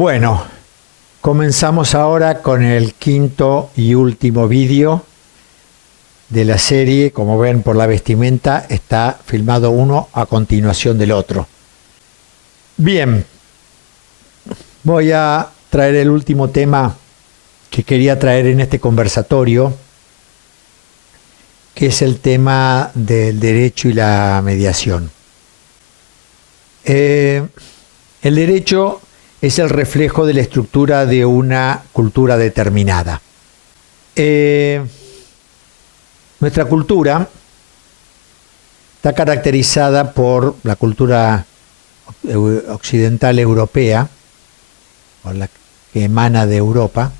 Bueno, comenzamos ahora con el quinto y último vídeo de la serie. Como ven por la vestimenta, está filmado uno a continuación del otro. Bien, voy a traer el último tema que quería traer en este conversatorio, que es el tema del derecho y la mediación. El derecho es el reflejo de la estructura de una cultura determinada. Nuestra cultura está caracterizada por la cultura occidental europea, o la que emana de Europa,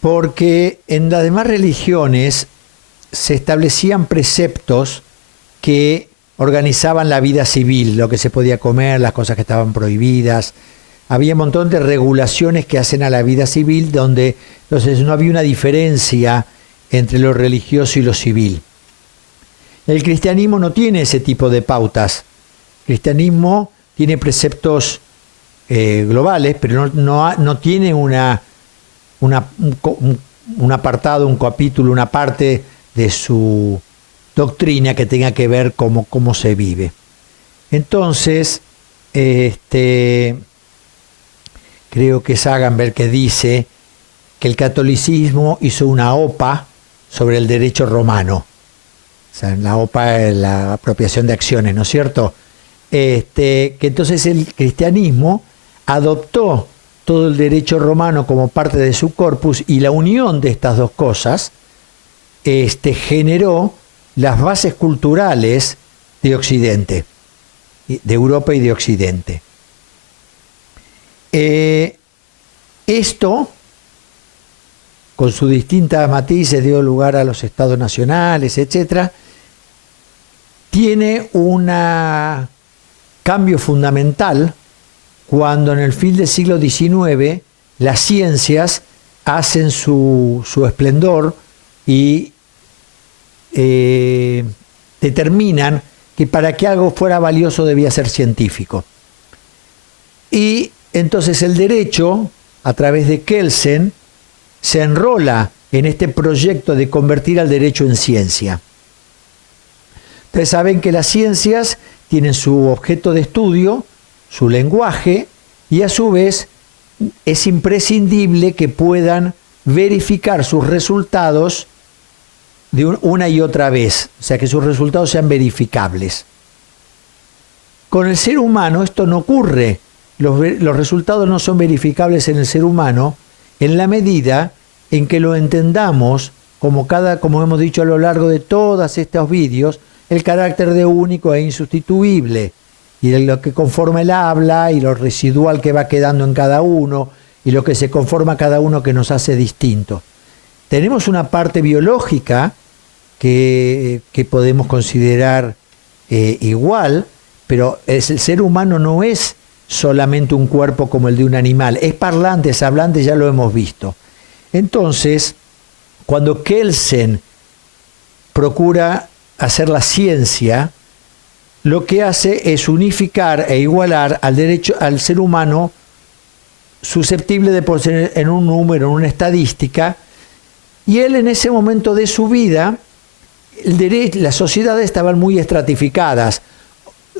porque en las demás religiones se establecían preceptos que organizaban la vida civil, lo que se podía comer, las cosas que estaban prohibidas. Había un montón de regulaciones que hacen a la vida civil, donde entonces no había una diferencia entre lo religioso y lo civil. El cristianismo no tiene ese tipo de pautas. El cristianismo tiene preceptos globales, pero no tiene un apartado, un capítulo, una parte de su doctrina que tenga que ver cómo se vive. Entonces, creo que es Agamben que dice que el catolicismo hizo una OPA sobre el derecho romano. O sea, la OPA es la apropiación de acciones, ¿no es cierto? Que entonces el cristianismo adoptó todo el derecho romano como parte de su corpus, y la unión de estas dos cosas generó las bases culturales de Occidente, de Europa y de Occidente. Esto, con sus distintas matices, dio lugar a los estados nacionales, etc. Tiene un cambio fundamental cuando en el fin del siglo XIX las ciencias hacen su esplendor y determinan que para que algo fuera valioso debía ser científico. Y entonces el derecho, a través de Kelsen, se enrola en este proyecto de convertir al derecho en ciencia. Ustedes saben que las ciencias tienen su objeto de estudio, su lenguaje, y a su vez es imprescindible que puedan verificar sus resultados de una y otra vez, o sea, que sus resultados sean verificables. Con el ser humano esto no ocurre. Los resultados no son verificables en el ser humano en la medida en que lo entendamos como hemos dicho a lo largo de todos estos vídeos, el carácter de único e insustituible, y lo que conforma el habla, y lo residual que va quedando en cada uno, y lo que se conforma cada uno que nos hace distintos. Tenemos una parte biológica que podemos considerar igual, pero el ser humano no es solamente un cuerpo como el de un animal, es parlante, es hablante, ya lo hemos visto. Entonces, cuando Kelsen procura hacer la ciencia, lo que hace es unificar e igualar al ser humano susceptible de poseer en un número, en una estadística, y él en ese momento de su vida, las sociedades estaban muy estratificadas,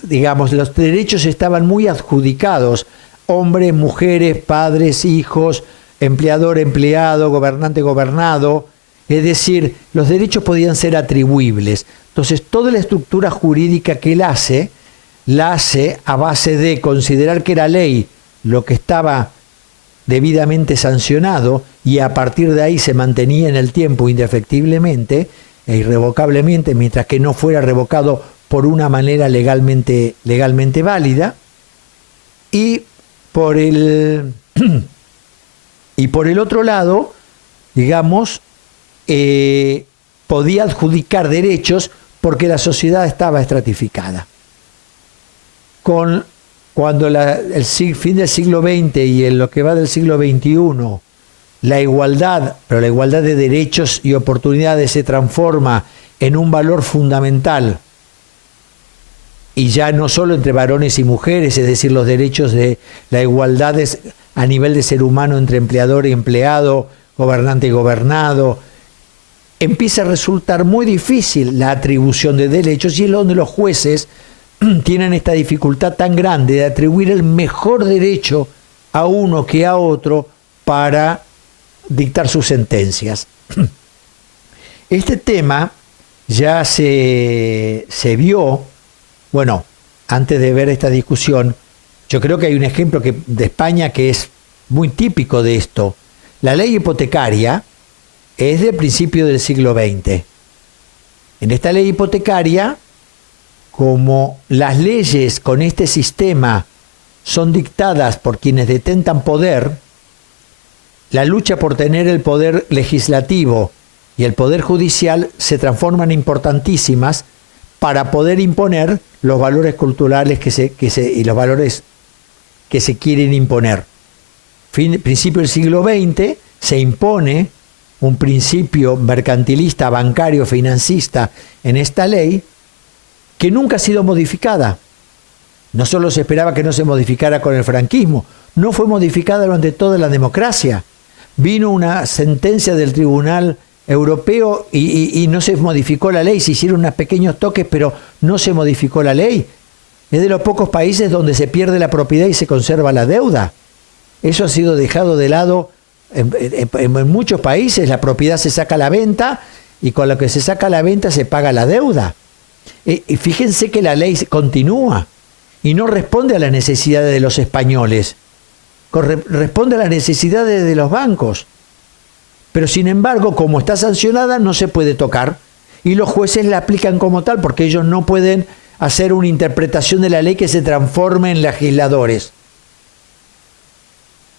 digamos, los derechos estaban muy adjudicados, hombres, mujeres, padres, hijos, empleador, empleado, gobernante, gobernado, es decir, los derechos podían ser atribuibles. Entonces, toda la estructura jurídica que él hace, la hace a base de considerar que era ley lo que estaba debidamente sancionado, y a partir de ahí se mantenía en el tiempo indefectiblemente e irrevocablemente, mientras que no fuera revocado por una manera legalmente válida. Y por el otro lado, digamos, podía adjudicar derechos porque la sociedad estaba estratificada. Cuando el fin del siglo XX y en lo que va del siglo XXI, la igualdad, pero la igualdad de derechos y oportunidades se transforma en un valor fundamental y ya no solo entre varones y mujeres, es decir, los derechos de la igualdad a nivel de ser humano entre empleador y empleado, gobernante y gobernado, empieza a resultar muy difícil la atribución de derechos, y es donde los jueces tienen esta dificultad tan grande de atribuir el mejor derecho a uno que a otro para dictar sus sentencias. Este tema ya se vio, bueno, antes de ver esta discusión, yo creo que hay un ejemplo de España que es muy típico de esto. La ley hipotecaria es del principio del siglo XX. En esta ley hipotecaria, como las leyes con este sistema son dictadas por quienes detentan poder, la lucha por tener el poder legislativo y el poder judicial se transforman importantísimas para poder imponer los valores culturales y los valores que se quieren imponer. Principio del siglo XX se impone un principio mercantilista, bancario, financista en esta ley que nunca ha sido modificada. No solo se esperaba que no se modificara con el franquismo, no fue modificada durante toda la democracia. Vino una sentencia del Tribunal Europeo y no se modificó la ley, se hicieron unos pequeños toques, pero no se modificó la ley. Es de los pocos países donde se pierde la propiedad y se conserva la deuda. Eso ha sido dejado de lado en muchos países. La propiedad se saca a la venta y con lo que se saca a la venta se paga la deuda. Y fíjense que la ley continúa y no responde a las necesidades de los españoles, responde a las necesidades de los bancos. Pero sin embargo, como está sancionada, no se puede tocar y los jueces la aplican como tal porque ellos no pueden hacer una interpretación de la ley que se transforme en legisladores.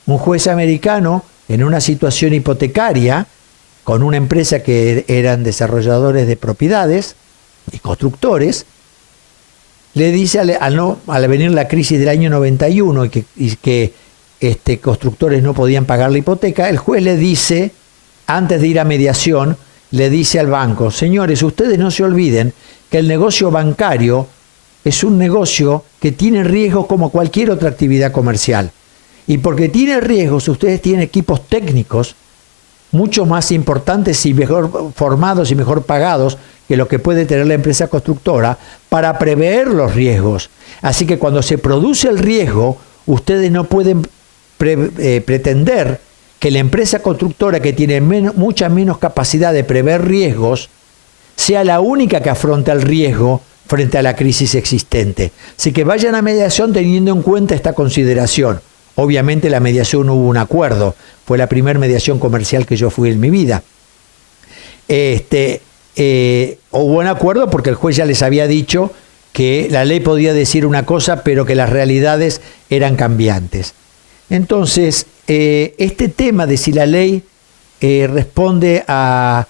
Un juez americano, en una situación hipotecaria, con una empresa que eran desarrolladores de propiedades y constructores, le dice, al venir la crisis del año 91 y que constructores no podían pagar la hipoteca, el juez le dice, antes de ir a mediación, le dice al banco: señores, ustedes no se olviden que el negocio bancario es un negocio que tiene riesgos como cualquier otra actividad comercial. Y porque tiene riesgos, ustedes tienen equipos técnicos mucho más importantes y mejor formados y mejor pagados que lo que puede tener la empresa constructora para prever los riesgos. Así que cuando se produce el riesgo, ustedes no pueden pretender que la empresa constructora, que tiene mucha menos capacidad de prever riesgos, sea la única que afronta el riesgo frente a la crisis existente. Así que vayan a mediación teniendo en cuenta esta consideración. Obviamente la mediación hubo un acuerdo, fue la primera mediación comercial que yo fui en mi vida. Hubo un acuerdo porque el juez ya les había dicho que la ley podía decir una cosa, pero que las realidades eran cambiantes. Entonces, este tema de si la ley responde a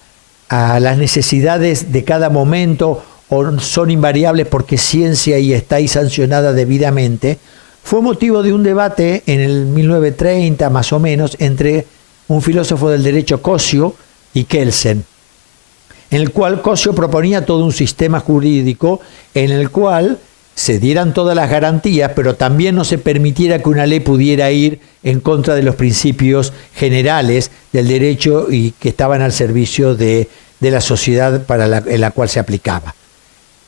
las necesidades de cada momento o son invariables porque ciencia y está ahí sancionada debidamente, fue motivo de un debate en el 1930 más o menos entre un filósofo del derecho, Cosio, y Kelsen, en el cual Cosio proponía todo un sistema jurídico en el cual se dieran todas las garantías, pero también no se permitiera que una ley pudiera ir en contra de los principios generales del derecho y que estaban al servicio de la sociedad en la cual se aplicaba.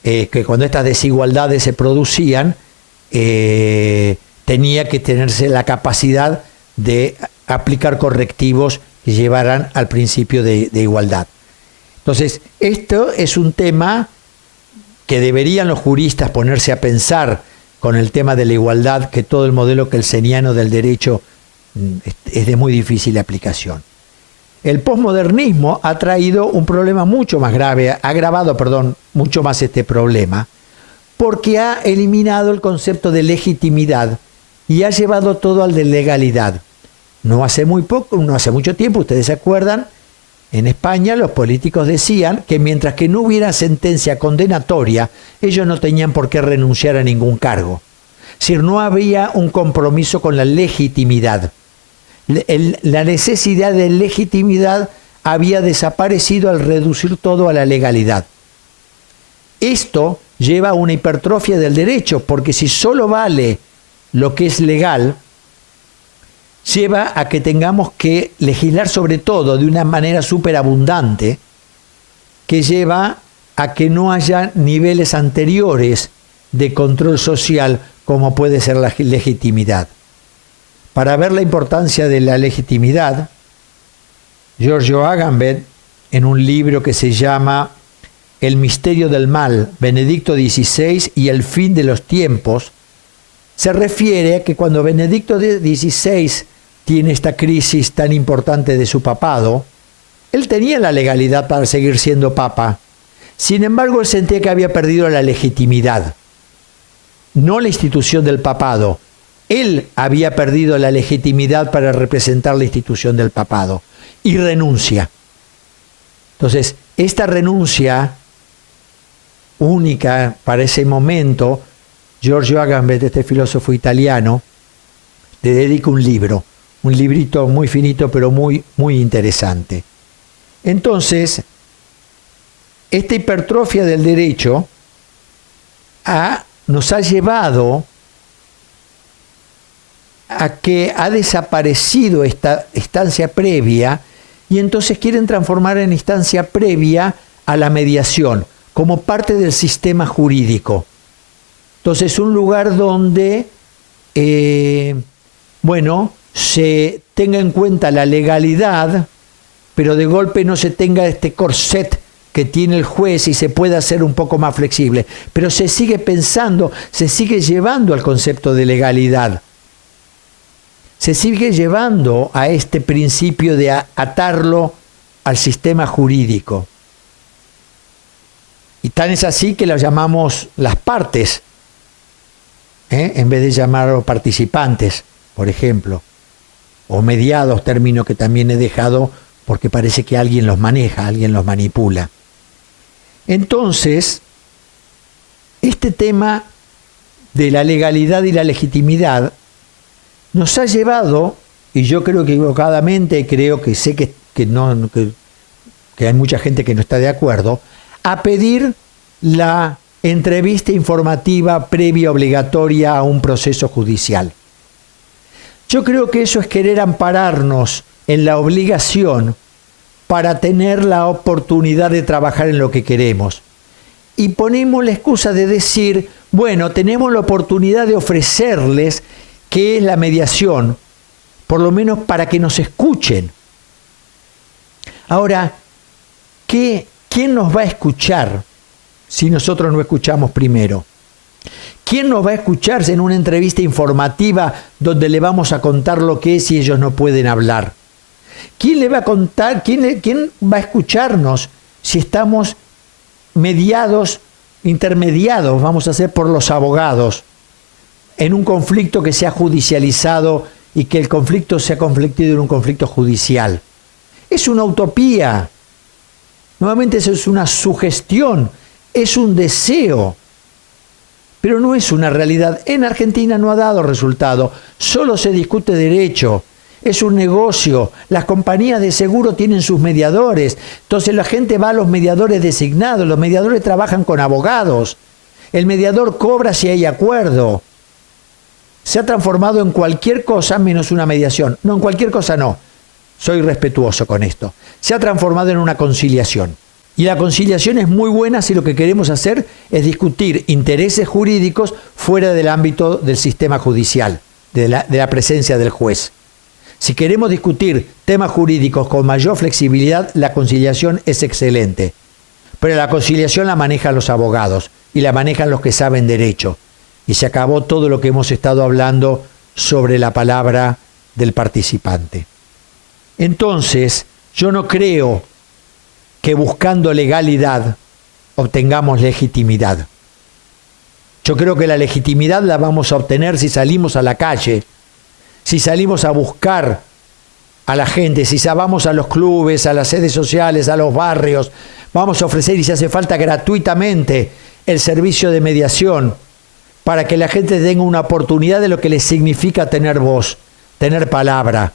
Que cuando estas desigualdades se producían, tenía que tenerse la capacidad de aplicar correctivos que llevaran al principio de igualdad. Entonces, esto es un tema que deberían los juristas ponerse a pensar con el tema de la igualdad, que todo el modelo kelseniano del derecho es de muy difícil aplicación. El posmodernismo ha traído un problema mucho más grave, ha agravado, mucho más este problema, porque ha eliminado el concepto de legitimidad y ha llevado todo al de legalidad. No hace mucho tiempo, ustedes se acuerdan, en España los políticos decían que mientras que no hubiera sentencia condenatoria, ellos no tenían por qué renunciar a ningún cargo. Es decir, no había un compromiso con la legitimidad. La necesidad de legitimidad había desaparecido al reducir todo a la legalidad. Esto lleva a una hipertrofia del derecho, porque si solo vale lo que es legal, lleva a que tengamos que legislar sobre todo de una manera superabundante, que lleva a que no haya niveles anteriores de control social como puede ser la legitimidad. Para ver la importancia de la legitimidad, Giorgio Agamben, en un libro que se llama El misterio del mal, Benedicto XVI y el fin de los tiempos, se refiere a que cuando Benedicto XVI tiene esta crisis tan importante de su papado, él tenía la legalidad para seguir siendo papa. Sin embargo, él sentía que había perdido la legitimidad, no la institución del papado. Él había perdido la legitimidad para representar la institución del papado y renuncia. Entonces, esta renuncia única para ese momento, Giorgio Agamben, este filósofo italiano, le dedica un libro, un librito muy finito pero muy interesante. Entonces, esta hipertrofia del derecho nos ha llevado a que ha desaparecido esta instancia previa y entonces quieren transformar en instancia previa a la mediación como parte del sistema jurídico. Entonces, un lugar donde, se tenga en cuenta la legalidad, pero de golpe no se tenga este corset que tiene el juez y se pueda hacer un poco más flexible. Pero se sigue pensando, se sigue llevando al concepto de legalidad. Se sigue llevando a este principio de atarlo al sistema jurídico. Y tan es así que lo llamamos las partes, en vez de llamarlo participantes, por ejemplo, o mediados, término que también he dejado porque parece que alguien los maneja, alguien los manipula. Entonces, este tema de la legalidad y la legitimidad nos ha llevado, y yo creo que equivocadamente, creo que sé que hay mucha gente que no está de acuerdo, a pedir la entrevista informativa previa obligatoria a un proceso judicial. Yo creo que eso es querer ampararnos en la obligación para tener la oportunidad de trabajar en lo que queremos. Y ponemos la excusa de decir, bueno, tenemos la oportunidad de ofrecerles qué es la mediación, por lo menos para que nos escuchen. Ahora, ¿quién nos va a escuchar si nosotros no escuchamos primero? ¿Quién nos va a escuchar en una entrevista informativa donde le vamos a contar lo que es y ellos no pueden hablar? ¿Quién le va a contar, quién va a escucharnos si estamos intermediados, vamos a hacer por los abogados, en un conflicto que se ha judicializado y que el conflicto se ha convertido en un conflicto judicial? Es una utopía. Nuevamente eso es una sugestión, es un deseo, pero no es una realidad. En Argentina no ha dado resultado, solo se discute derecho. Es un negocio, las compañías de seguro tienen sus mediadores, entonces la gente va a los mediadores designados, los mediadores trabajan con abogados, el mediador cobra si hay acuerdo. Se ha transformado en cualquier cosa menos una mediación. No, en cualquier cosa no, soy respetuoso con esto. Se ha transformado en una conciliación. Y la conciliación es muy buena si lo que queremos hacer es discutir intereses jurídicos fuera del ámbito del sistema judicial, de la presencia del juez. Si queremos discutir temas jurídicos con mayor flexibilidad, la conciliación es excelente. Pero la conciliación la manejan los abogados y la manejan los que saben derecho. Y se acabó todo lo que hemos estado hablando sobre la palabra del participante. Entonces, yo no creo que buscando legalidad obtengamos legitimidad. Yo creo que la legitimidad la vamos a obtener si salimos a la calle, si salimos a buscar a la gente, si vamos a los clubes, a las sedes sociales, a los barrios, vamos a ofrecer, y si hace falta gratuitamente, el servicio de mediación para que la gente tenga una oportunidad de lo que les significa tener voz, tener palabra,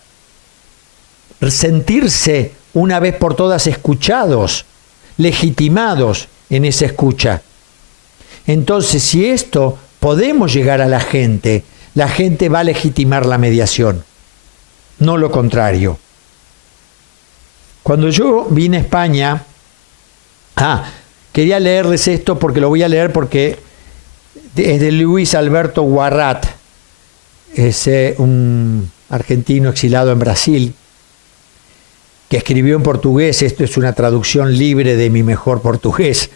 sentirse una vez por todas escuchados, legitimados en esa escucha. Entonces, si esto podemos llegar a la gente va a legitimar la mediación, no lo contrario. Cuando yo vine a España, quería leerles esto porque lo voy a leer porque es de Luis Alberto Guarrat, es un argentino exilado en Brasil, que escribió en portugués. Esto es una traducción libre de mi mejor portugués,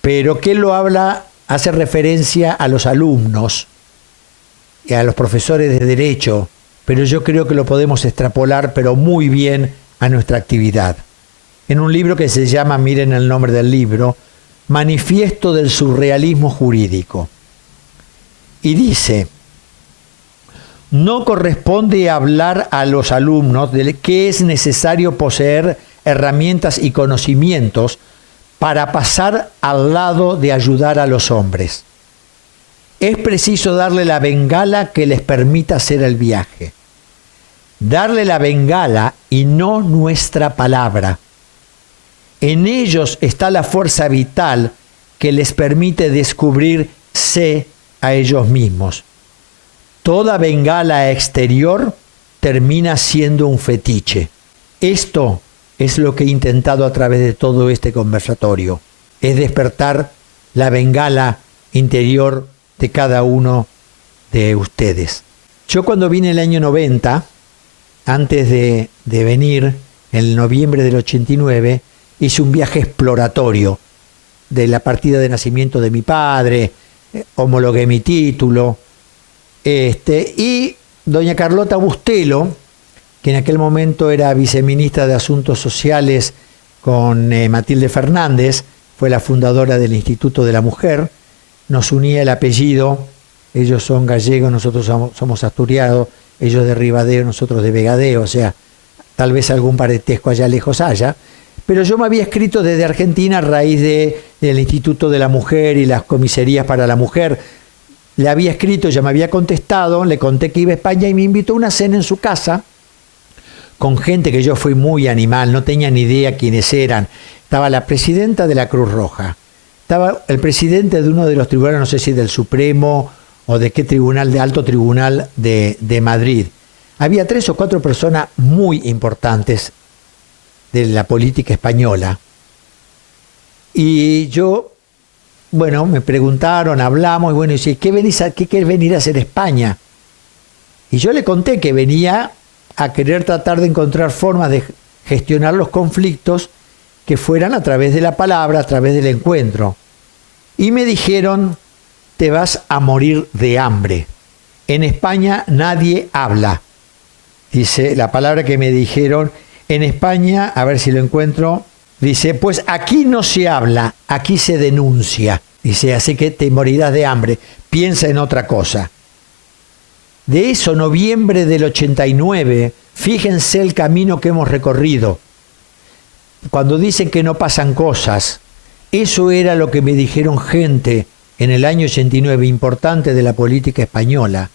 pero que él lo habla, hace referencia a los alumnos y a los profesores de Derecho, pero yo creo que lo podemos extrapolar, pero muy bien, a nuestra actividad. En un libro que se llama, miren el nombre del libro, Manifiesto del Surrealismo Jurídico. Y dice: no corresponde hablar a los alumnos de que es necesario poseer herramientas y conocimientos para pasar al lado de ayudar a los hombres. Es preciso darle la bengala que les permita hacer el viaje. Darle la bengala y no nuestra palabra. En ellos está la fuerza vital que les permite descubrirse a ellos mismos. Toda bengala exterior termina siendo un fetiche. Esto es lo que he intentado a través de todo este conversatorio, es despertar la bengala interior de cada uno de ustedes. Yo cuando vine el año 90, antes de venir, en noviembre del 89, hice un viaje exploratorio de la partida de nacimiento de mi padre, homologué mi título, y doña Carlota Bustelo, que en aquel momento era viceministra de Asuntos Sociales con Matilde Fernández, fue la fundadora del Instituto de la Mujer, nos unía el apellido, ellos son gallegos, nosotros somos asturianos, ellos de Ribadeo, nosotros de Vegadeo, o sea, tal vez algún parentesco allá lejos haya, pero yo me había escrito desde Argentina a raíz del Instituto de la Mujer y las comisarías para la mujer. Le había escrito, ya me había contestado, le conté que iba a España y me invitó a una cena en su casa con gente que yo fui muy animal, no tenía ni idea quiénes eran. Estaba la presidenta de la Cruz Roja, estaba el presidente de uno de los tribunales, no sé si del Supremo o de qué tribunal, de alto tribunal de Madrid. Había 3 o 4 personas muy importantes de la política española. Y yo, bueno, me preguntaron, hablamos, y bueno, dice, ¿qué querés venir a hacer a España? Y yo le conté que venía a querer tratar de encontrar formas de gestionar los conflictos que fueran a través de la palabra, a través del encuentro. Y me dijeron, te vas a morir de hambre. En España nadie habla. Dice, la palabra que me dijeron, en España, a ver si lo encuentro, dice, pues aquí no se habla, aquí se denuncia. Dice, así que te morirás de hambre, piensa en otra cosa. De eso, noviembre del 89, fíjense el camino que hemos recorrido. Cuando dicen que no pasan cosas, eso era lo que me dijeron gente en el año 89, importante de la política española.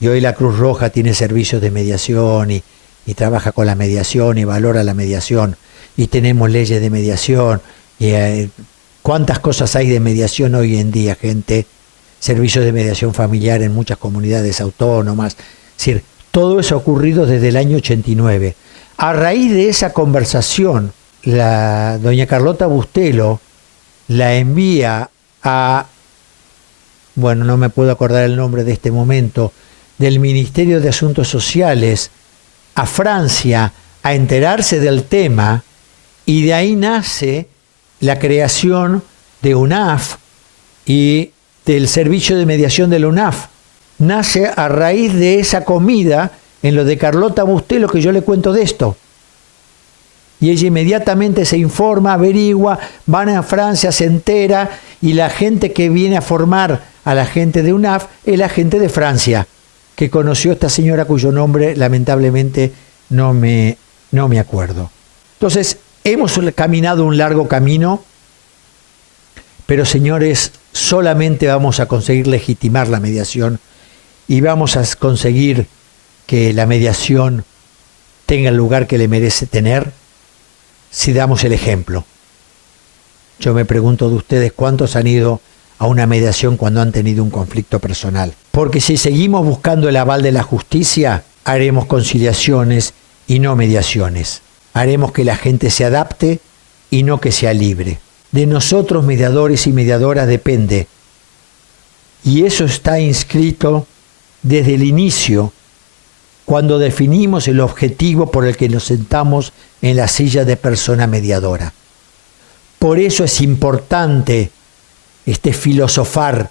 Y hoy la Cruz Roja tiene servicios de mediación y trabaja con la mediación y valora la mediación. Y tenemos leyes de mediación. Y cuántas cosas hay de mediación hoy en día, gente. Servicios de mediación familiar en muchas comunidades autónomas. Es decir, todo eso ha ocurrido desde el año 89. A raíz de esa conversación, la doña Carlota Bustelo la envía a, bueno, no me puedo acordar el nombre de este momento, del Ministerio de Asuntos Sociales a Francia a enterarse del tema, y de ahí nace la creación de UNAF y del servicio de mediación de la UNAF. Nace a raíz de esa comida en lo de Carlota Bustelo, que yo le cuento de esto. Y ella inmediatamente se informa, averigua, van a Francia, se entera, y la gente que viene a formar a la gente de UNAF es la gente de Francia, que conoció a esta señora cuyo nombre lamentablemente no me acuerdo. Entonces, hemos caminado un largo camino, pero señores, solamente vamos a conseguir legitimar la mediación y vamos a conseguir que la mediación tenga el lugar que le merece tener si damos el ejemplo. Yo me pregunto de ustedes cuántos han ido a una mediación cuando han tenido un conflicto personal. Porque si seguimos buscando el aval de la justicia, haremos conciliaciones y no mediaciones. Haremos que la gente se adapte y no que sea libre. De nosotros, mediadores y mediadoras, depende. Y eso está inscrito desde el inicio, cuando definimos el objetivo por el que nos sentamos en la silla de persona mediadora. Por eso es importante filosofar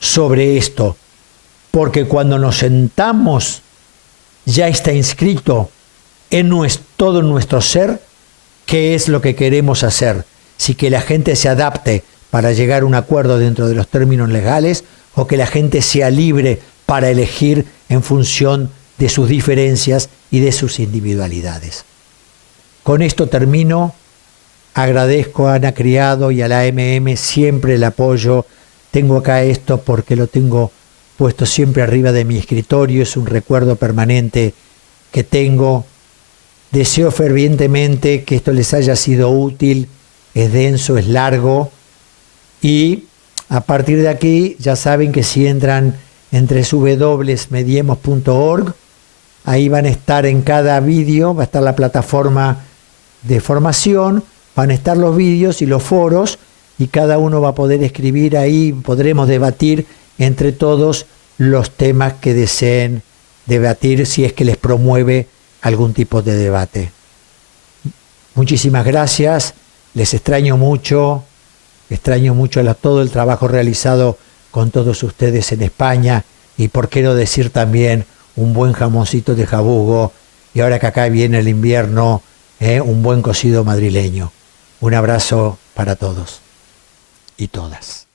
sobre esto, porque cuando nos sentamos ya está inscrito en todo nuestro ser qué es lo que queremos hacer, si que la gente se adapte para llegar a un acuerdo dentro de los términos legales o que la gente sea libre para elegir en función de sus diferencias y de sus individualidades. Con esto termino. Agradezco a Ana Criado y a la AMM siempre el apoyo. Tengo acá esto porque lo tengo puesto siempre arriba de mi escritorio. Es un recuerdo permanente que tengo. Deseo fervientemente que esto les haya sido útil. Es denso, es largo. Y a partir de aquí ya saben que si entran en www.mediemos.org, ahí van a estar en cada vídeo, va a estar la plataforma de formación, van a estar los vídeos y los foros, y cada uno va a poder escribir ahí, podremos debatir entre todos los temas que deseen debatir, si es que les promueve algún tipo de debate. Muchísimas gracias, les extraño mucho todo el trabajo realizado con todos ustedes en España, y por qué no decir también un buen jamoncito de jabugo, y ahora que acá viene el invierno, un buen cocido madrileño. Un abrazo para todos y todas.